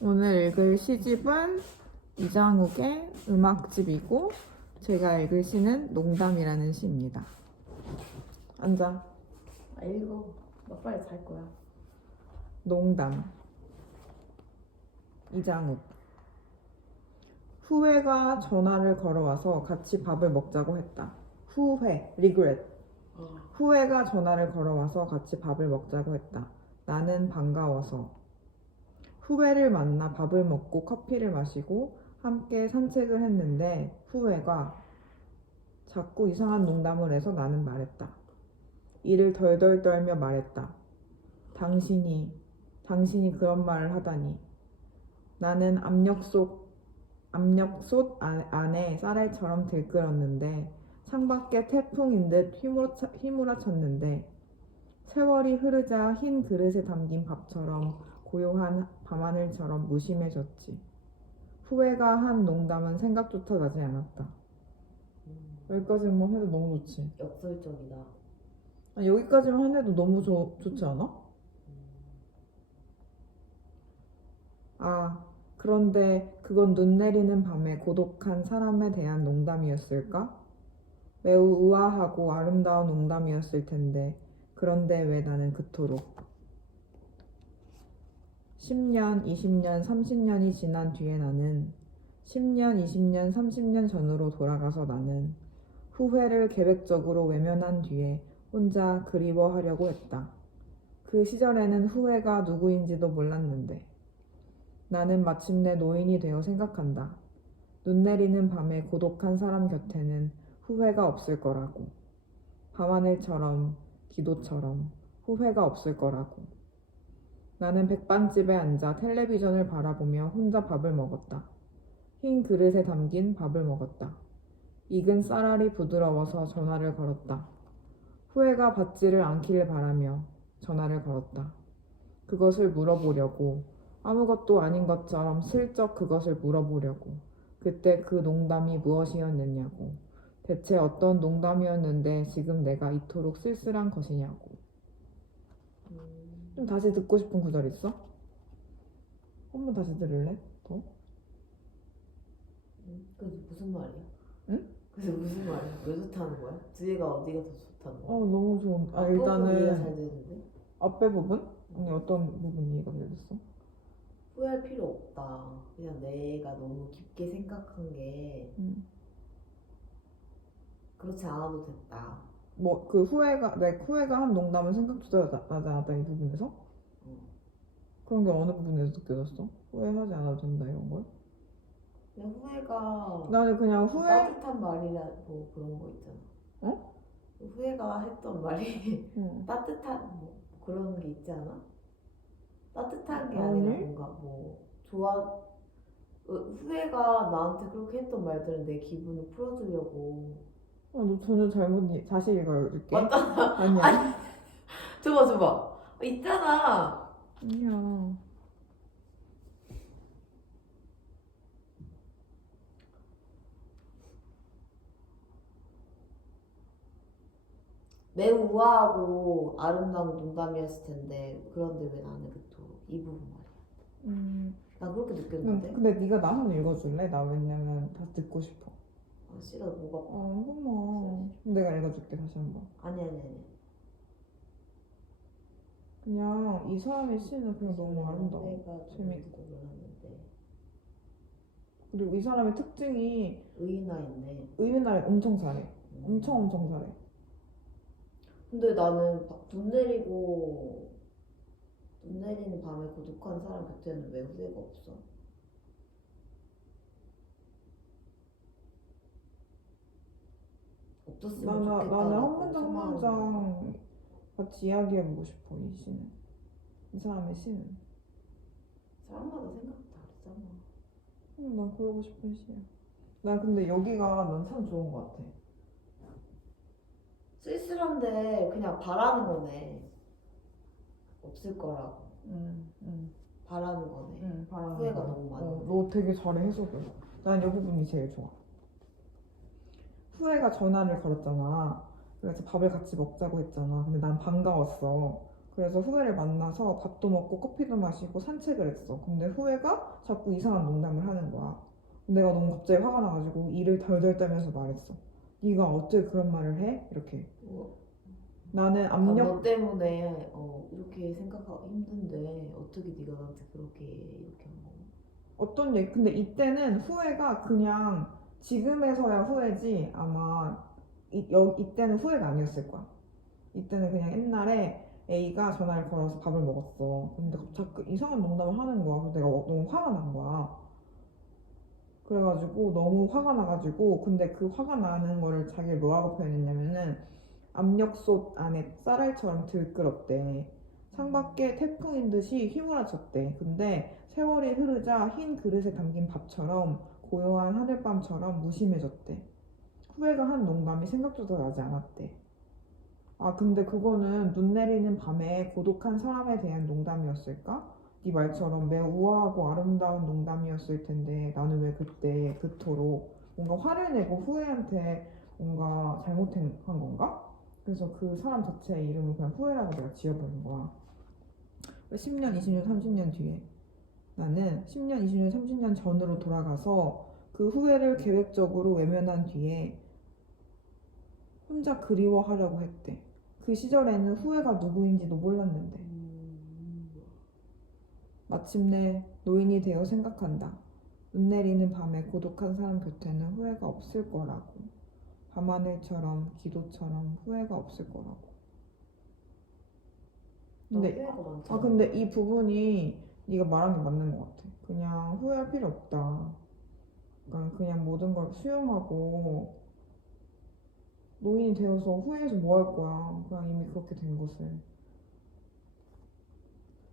오늘 읽을 시집은 이장욱의 음악집이고 제가 읽을 시는 농담이라는 시입니다. 앉아. 아 읽어. 나 빨리 잘 거야. 농담. 이장욱. 후회가 전화를 걸어와서 같이 밥을 먹자고 했다. 후회, regret. 어. 후회가 전화를 걸어와서 같이 밥을 먹자고 했다. 나는 반가워서. 후회를 만나 밥을 먹고 커피를 마시고 함께 산책을 했는데 후회가 자꾸 이상한 농담을 해서 나는 말했다. 이를 덜덜 떨며 말했다. 당신이, 당신이 그런 말을 하다니. 나는 압력솥, 압력솥 안- 안에 쌀알처럼 들끓었는데 창밖에 태풍인 듯 휘몰아쳤는데 세월이 흐르자 흰 그릇에 담긴 밥처럼 고요한 밤하늘처럼 무심해졌지. 후회가 한 농담은 생각조차 나지 않았다. 음, 여기까지만 해도 너무 좋지. 역설적이다. 아니, 여기까지만 해도 너무 좋, 좋지 않아? 아, 그런데 그건 눈 내리는 밤에 고독한 사람에 대한 농담이었을까? 매우 우아하고 아름다운 농담이었을 텐데, 그런데 왜 나는 그토록 10년, 20년, 30년이 지난 뒤에 나는 10년, 20년, 30년 전으로 돌아가서 나는 후회를 계획적으로 외면한 뒤에 혼자 그리워하려고 했다. 그 시절에는 후회가 누구인지도 몰랐는데 나는 마침내 노인이 되어 생각한다. 눈 내리는 밤에 고독한 사람 곁에는 후회가 없을 거라고. 밤하늘처럼 기도처럼 후회가 없을 거라고. 나는 백반집에 앉아 텔레비전을 바라보며 혼자 밥을 먹었다. 흰 그릇에 담긴 밥을 먹었다. 익은 쌀알이 부드러워서 전화를 걸었다. 후회가 받지를 않기를 바라며 전화를 걸었다. 그것을 물어보려고 아무것도 아닌 것처럼 슬쩍 그것을 물어보려고 그때 그 농담이 무엇이었느냐고 대체 어떤 농담이었는데 지금 내가 이토록 쓸쓸한 것이냐고 음, 좀 다시 듣고 싶은 구절 있어? 한 번 다시 들을래? 더? 음, 그게 무슨 말이야? 응? 그게 무슨 말이야? 왜 좋다는 거야? 뒤에가 어디가 더 좋다는 어 거야? 너무 좋은 아 앞부분 이해가 일단은 잘 되는데? 앞에 부분? 아니 어떤 부분이 이해가 되겠어? 후회할 필요 없다. 그냥 내가 너무 깊게 생각한 게 음. 그렇지 않아도 됐다. 뭐 그 후회가 내 후회가 한 농담은 나- 나지 않았다 이 부분에서? 어. 그런 게 어느 부분에서 느껴졌어? 후회하지 않아도 된다 이런 걸? 그냥 후회가 나는 그냥 후회 따뜻한 말이라 뭐 그런 거 있잖아. 어? 후회가 했던 말이 응. 따뜻한 뭐 그런 게 있지 않아? 따뜻한 게 아니. 아니라 뭔가 뭐 좋아 어, 후회가 나한테 그렇게 했던 말들은 내 기분을 풀어주려고 어, 너 전혀 잘못 이- 다시 읽어줄게. 맞다 아니야. 줘봐 줘봐. 어, 있잖아. 아니야. 매우 우아하고 아름다운 농담이었을 텐데 그런데 왜 나는 그토록 이 부분 말이야? 음, 나 그렇게 응, 느꼈는데. 근데 네가 나 한번 읽어줄래? 나 왜냐면 다 듣고 싶어 아 싫어 뭐가 어 한번만 내가 읽어줄게 다시 한번. 아니 아니 아니. 그냥 이 사람의 시는 그냥 너무 아름다워. 재밌고. 몰랐는데. 그리고 이 사람의 특징이 의인화 있네 의외날에 엄청 잘해. 음. 엄청 엄청 잘해. 근데 나는 바- 눈 내리고 눈 내리는 밤에 고독한 사람 곁에는 왜 후회가 없어? 없었으면 나는 좋겠다. 나는 한 문장 한 문장 같이 이야기해보고 싶어 이 시는 이 사람의 시는 사람마다 생각 다르잖아. 응, 난 그러고 싶은 시야 난 근데 여기가 난 참 좋은 것 같아 쓸쓸한데 그냥 바라는 거네. 없을 거라고 응, 응, 바라는 거네. 응, 바라는 후회가 거. 너무 많아. 어, 너 되게 잘해 해석을 난 이 부분이 제일 좋아 후회가 전화를 걸었잖아 그래서 밥을 같이 먹자고 했잖아 근데 난 반가웠어 그래서 후회를 만나서 밥도 먹고 커피도 마시고 산책을 했어. 근데 후회가 자꾸 이상한 농담을 하는 거야. 내가 너무 갑자기 화가 나가지고 이를 덜덜 떨면서 말했어. 네가 어떻게 그런 말을 해? 이렇게. 뭐, 나는 아, 압력 너 때문에 어, 이렇게 생각하기 힘든데 어떻게 네가 나한테 그렇게 이렇게 한 거야? 어떤 얘기 근데 이때는 후회가 그냥 지금에서야 후회지 아마 이, 여, 이때는 후회가 아니었을 거야. 이때는 그냥 옛날에 A가 전화를 걸어서 밥을 먹었어. 근데 갑자기 이상한 농담을 하는 거야. 그래서 내가 너무 화가 난 거야. 그래가지고 너무 화가 나가지고 근데 그 화가 나는 거를 자기를 뭐라고 표현했냐면은 압력솥 안에 쌀알처럼 들끓었대 창밖에 태풍인 듯이 휘몰아쳤대. 근데 세월이 흐르자 흰 그릇에 담긴 밥처럼 고요한 하늘밤처럼 무심해졌대. 후배가 한 농담이 생각조차 나지 않았대. 아 근데 그거는 눈 내리는 밤에 고독한 사람에 대한 농담이었을까? 네 말처럼 매우 우아하고 아름다운 농담이었을 텐데 나는 왜 그때 그토록 뭔가 화를 내고 후회한테 뭔가 잘못한 건가? 그래서 그 사람 자체의 이름을 그냥 후회라고 내가 지어버린 거야. 10년, 20년, 30년 뒤에 나는 10년, 20년, 30년 전으로 돌아가서 그 후회를 계획적으로 외면한 뒤에 혼자 그리워하려고 했대. 그 시절에는 후회가 누구인지도 몰랐는데 음, 마침내 노인이 되어 생각한다. 눈 내리는 밤에 고독한 사람 곁에는 후회가 없을 거라고. 밤하늘처럼 기도처럼 후회가 없을 거라고. 너 근데 후회가 많잖아. 아 근데 이 부분이 네가 말한 게 맞는 것 같아. 그냥 후회할 필요 없다. 그러니까 그냥 모든 걸 수용하고 노인이 되어서 후회해서 뭐 할 거야. 그냥 이미 그렇게 된 것을.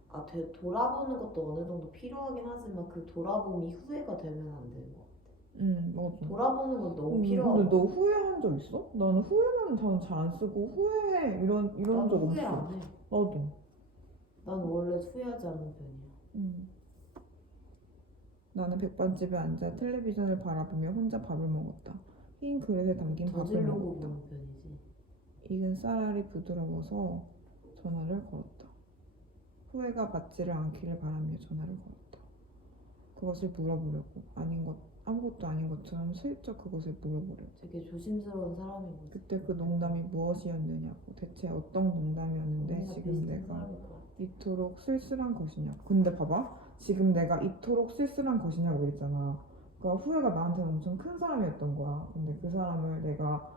아, 되, 돌아보는 것도 어느 정도 필요하긴 하지만 그 돌아봄이 후회가 되면 안 되는 거 같아. 응 맞아. 돌아보는 건 너무 음, 필요하고. 근데 너 후회한 적 있어? 나는 후회라는 단어 잘안 쓰고 후회해 이런 이런 적 후회 없어. 안 해. 나도. 난 원래 후회하지 않는 편이야. 음. 나는 백반집에 앉아 텔레비전을 바라보며 혼자 밥을 먹었다. 흰 그릇에 담긴 밥을 저질르고 먹었다. 보는 편이지. 익은 쌀알이 부드러워서 전화를 걸었다. 후회가 받지를 않기를 바라며 전화를 걸었다. 그것을 물어보려고 아닌 것 아무것도 아닌 것처럼 슬쩍 그것을 물어보려고. 되게 조심스러운 사람이고. 그때 그 농담이 무엇이었느냐고 대체 어떤 농담이었는데 지금 내가 사람일 것 같아. 이토록 쓸쓸한 것이냐 근데 봐봐 지금 내가 이토록 쓸쓸한 것이냐고 그랬잖아 그러니까 후회가 나한테는 엄청 큰 사람이었던 거야 근데 그 사람을 내가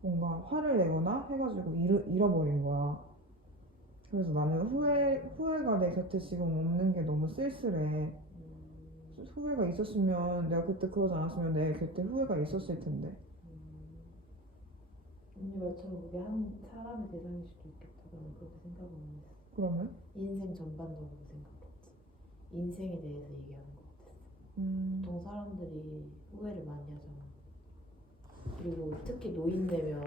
뭔가 화를 내거나 해가지고 잃어, 잃어버린 거야 그래서 나는 후회, 후회가 내 곁에 지금 없는 게 너무 쓸쓸해 음, 후회가 있었으면 내가 그때 그러지 않았으면 내 곁에 후회가 있었을 텐데 음. 언니 말처럼 그게 한 사람의 대상일 수도 있겠다. 나는 그렇게 안 했어. 그러면 인생 전반적으로 생각했지. 인생에 대해서 얘기하는 것 같았어. 음, 보통 사람들이 후회를 많이 하잖아. 그리고 특히 노인 되면